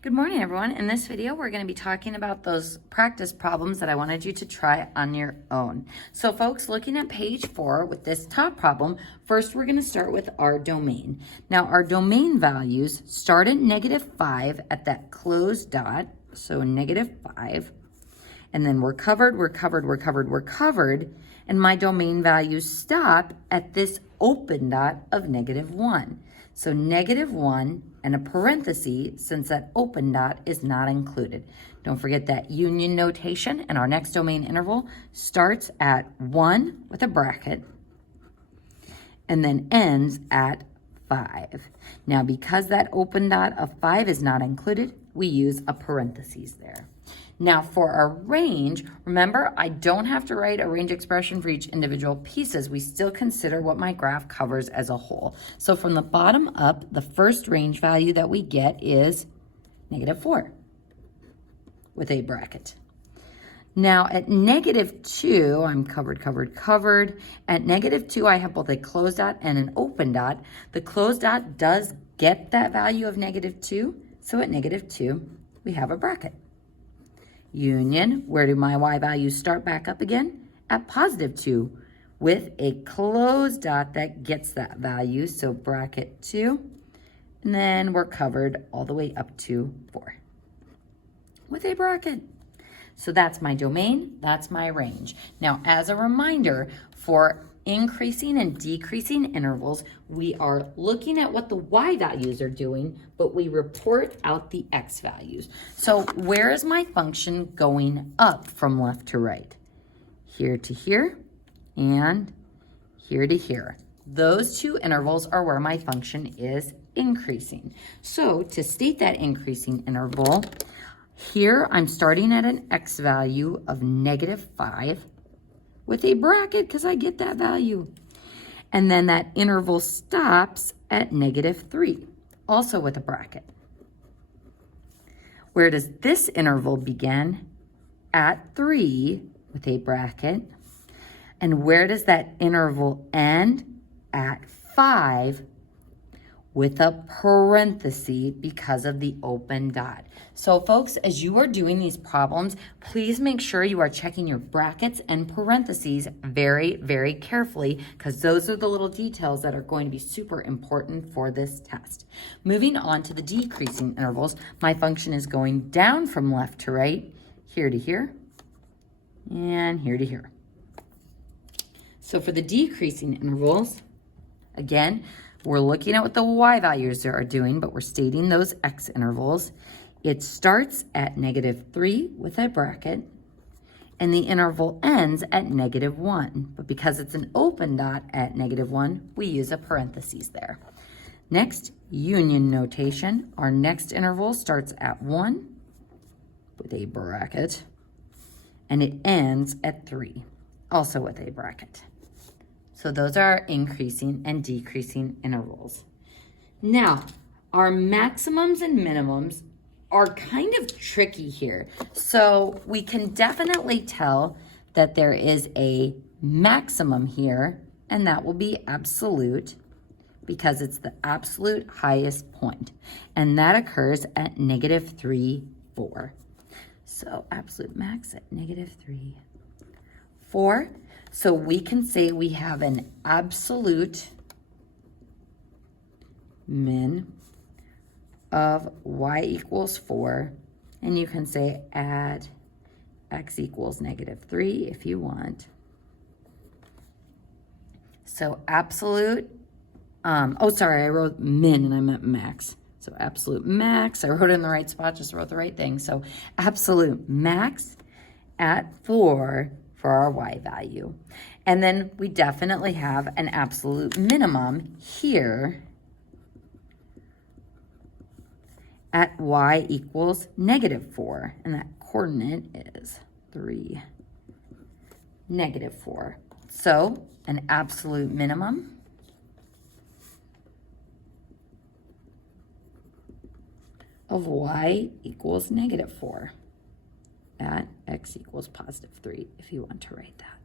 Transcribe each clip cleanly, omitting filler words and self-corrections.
Good morning, everyone. In this video, we're going to be talking about those practice problems that I wanted you to try on your own. So folks, looking at page 4 with this top problem, first we're going to start with our domain. Now our domain values start at -5 at that closed dot, so -5, and then we're covered, and my domain values stop at this open dot of -1. So -1 and a parenthesis, since that open dot is not included. Don't forget that union notation, and our next domain interval starts at 1 with a bracket and then ends at 5. Now, because that open dot of 5 is not included, we use a parenthesis there. Now for our range, remember, I don't have to write a range expression for each individual pieces. We still consider what my graph covers as a whole. So from the bottom up, the first range value that we get is -4 with a bracket. Now at -2, I'm covered. At -2, I have both a closed dot and an open dot. The closed dot does get that value of -2, so at -2, we have a bracket. Union, where do my y values start back up again? At +2 with a closed dot that gets that value, so bracket 2, and then we're covered all the way up to 4 with a bracket. So that's my domain, that's my range. Now, as a reminder, for increasing and decreasing intervals, we are looking at what the y values are doing, but we report out the x values. So where is my function going up from left to right? Here to here and here to here. Those two intervals are where my function is increasing. So to state that increasing interval, here I'm starting at an x value of -5 with a bracket because I get that value. And then that interval stops at -3, also with a bracket. Where does this interval begin? At 3 with a bracket. And where does that interval end? At 5 with a parenthesis because of the open dot. So folks, as you are doing these problems, please make sure you are checking your brackets and parentheses very, very carefully, because those are the little details that are going to be super important for this test. Moving on to the decreasing intervals, my function is going down from left to right, here to here, and here to here. So for the decreasing intervals, again, we're looking at what the y values are doing, but we're stating those x intervals. It starts at -3 with a bracket, and the interval ends at -1. But because it's an open dot at -1, we use a parenthesis there. Next, union notation. Our next interval starts at 1 with a bracket, and it ends at 3, also with a bracket. So those are our increasing and decreasing intervals. Now, our maximums and minimums are kind of tricky here. So we can definitely tell that there is a maximum here, and that will be absolute because it's the absolute highest point. And that occurs at -3, 4. So absolute max at -3, 4. So we can say we have an absolute min of y equals 4, and you can say add x equals -3 if you want. So absolute, oh sorry, I wrote min and I meant max. So absolute max, I wrote it in the right spot, just wrote the right thing. So absolute max at 4 for our y value. And then we definitely have an absolute minimum here at y equals -4, and that coordinate is 3, -4. So an absolute minimum of y equals -4 at x equals +3, if you want to write that.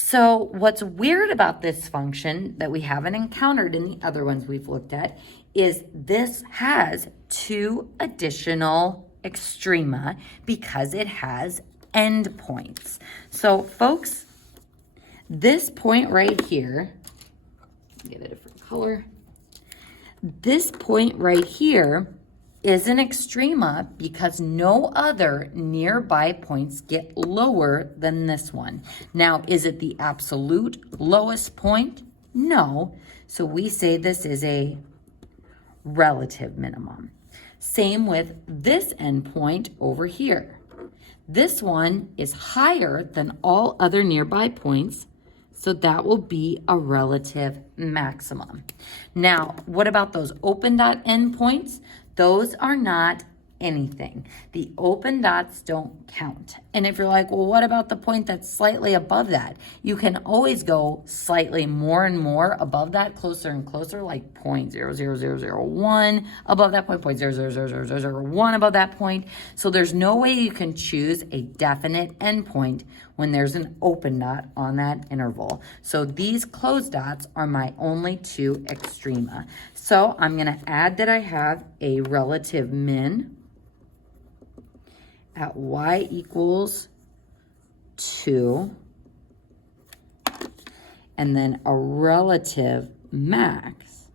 So what's weird about this function that we haven't encountered in the other ones we've looked at is this has 2 additional extrema because it has endpoints. So folks, this point right here, get a different color. This point right here is an extrema because no other nearby points get lower than this one. Now, is it the absolute lowest point? No. So we say this is a relative minimum. Same with this endpoint over here. This one is higher than all other nearby points, so that will be a relative maximum. Now, what about those open dot endpoints? Those are not anything. The open dots don't count. And if you're like, well, what about the point that's slightly above that? You can always go slightly more and more above that, closer and closer, like 0.00001 above that point, 0.0000001 above that point. So there's no way you can choose a definite endpoint when there's an open dot on that interval. So these closed dots are my only 2 extrema. So I'm gonna add that I have a relative min at y equals 2, and then a relative max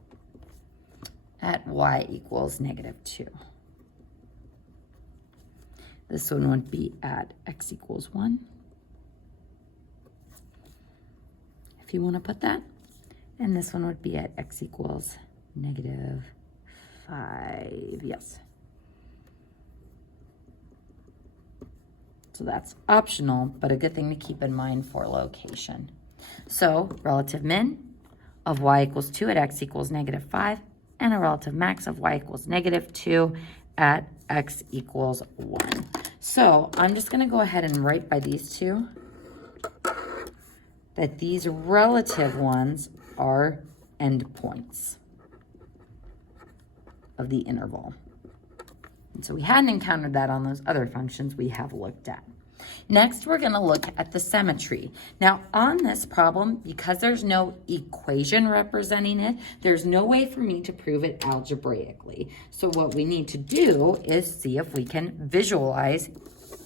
at y equals -2. This one would be at x equals 1, if you want to put that, and this one would be at x equals -5, yes. So that's optional, but a good thing to keep in mind for location. So relative min of y equals 2 at x equals -5, and a relative max of y equals -2 at x equals 1. So I'm just gonna go ahead and write by these 2 that these relative ones are endpoints of the interval. And so we hadn't encountered that on those other functions we have looked at. Next, we're going to look at the symmetry. Now, on this problem, because there's no equation representing it, there's no way for me to prove it algebraically. So what we need to do is see if we can visualize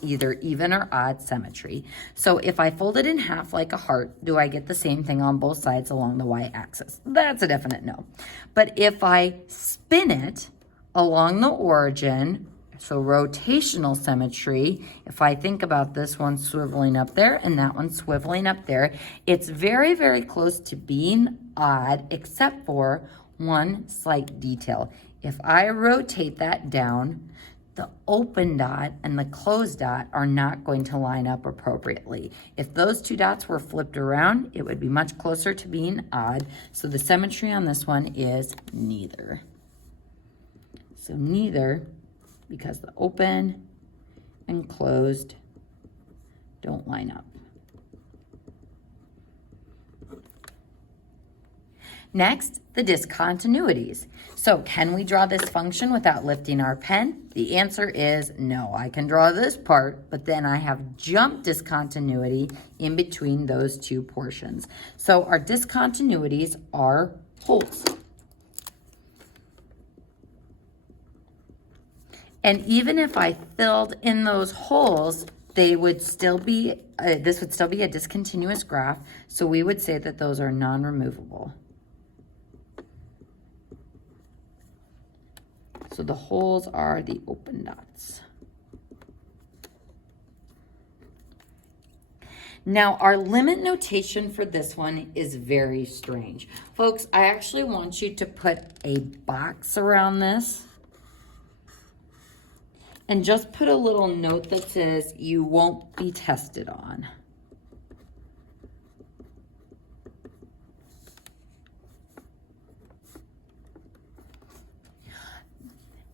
either even or odd symmetry. So if I fold it in half like a heart, do I get the same thing on both sides along the y-axis? That's a definite no. But if I spin it along the origin, so rotational symmetry, if I think about this one swiveling up there and that one swiveling up there, it's very, very close to being odd, except for one slight detail. If I rotate that down, the open dot and the closed dot are not going to line up appropriately. If those 2 dots were flipped around, it would be much closer to being odd. So the symmetry on this one is neither. So neither, because the open and closed don't line up. Next, the discontinuities. So can we draw this function without lifting our pen? The answer is no. I can draw this part, but then I have jump discontinuity in between those 2 portions. So our discontinuities are holes. And even if I filled in those holes, they would still be, this would still be a discontinuous graph. So we would say that those are non-removable. So the holes are the open dots. Now, our limit notation for this one is very strange. Folks, I actually want you to put a box around this and just put a little note that says you won't be tested on.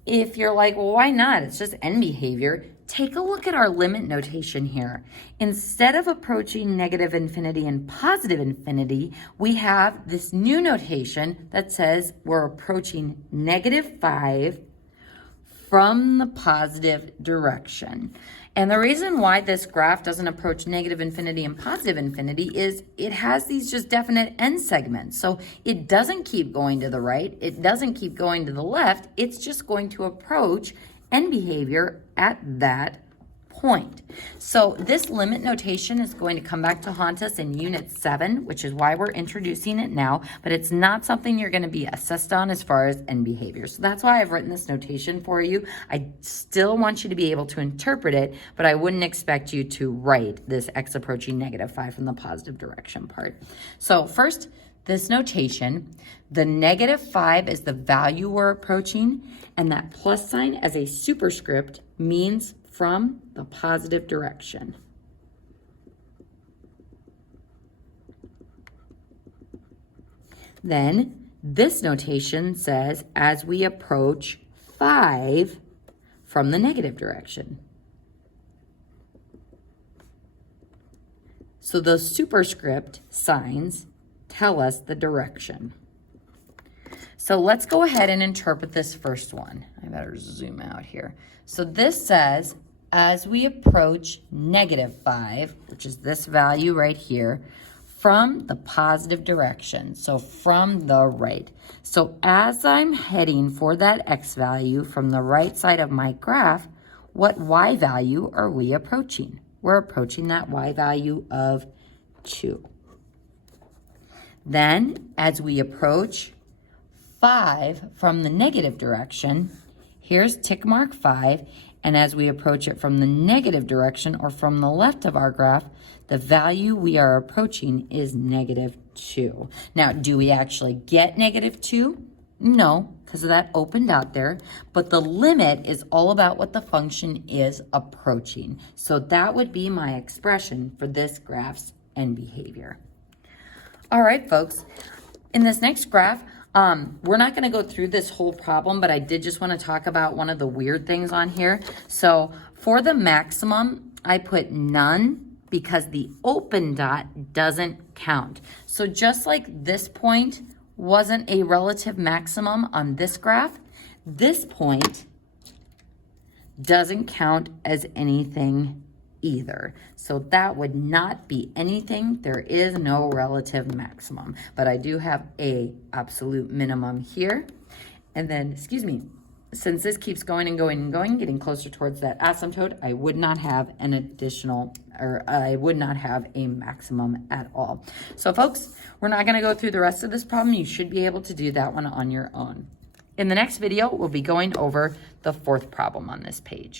If you're like, well, why not? It's just end behavior. Take a look at our limit notation here. Instead of approaching negative infinity and positive infinity, we have this new notation that says we're approaching -5 from the positive direction. And the reason why this graph doesn't approach negative infinity and positive infinity is it has these just definite end segments. So it doesn't keep going to the right. It doesn't keep going to the left. It's just going to approach end behavior at that point. So this limit notation is going to come back to haunt us in Unit 7, which is why we're introducing it now, but it's not something you're going to be assessed on as far as end behavior. So that's why I've written this notation for you. I still want you to be able to interpret it, but I wouldn't expect you to write this x approaching -5 from the positive direction part. So first, this notation, the -5 is the value we're approaching, and that plus sign as a superscript means from the positive direction. Then this notation says as we approach 5 from the negative direction. So those superscript signs tell us the direction. So let's go ahead and interpret this first one. I better zoom out here. So this says, as we approach -5, which is this value right here, from the positive direction, so from the right. So as I'm heading for that x value from the right side of my graph, what y value are we approaching? We're approaching that y value of 2. Then, as we approach 5 from the negative direction, here's tick mark 5, and as we approach it from the negative direction or from the left of our graph, the value we are approaching is -2. Now, do we actually get -2? No, because of that open dot there, but the limit is all about what the function is approaching. So that would be my expression for this graph's end behavior. All right, folks, in this next graph, we're not going to go through this whole problem, but I did just want to talk about one of the weird things on here. So for the maximum, I put none because the open dot doesn't count. So just like this point wasn't a relative maximum on this graph, this point doesn't count as anything either. So that would not be anything. There is no relative maximum, but I do have a absolute minimum here. And then, excuse me, since this keeps going and going and going, getting closer towards that asymptote, I would not have an additional, or I would not have a maximum at all. So folks, we're not going to go through the rest of this problem. You should be able to do that one on your own. In the next video, we'll be going over the 4th problem on this page.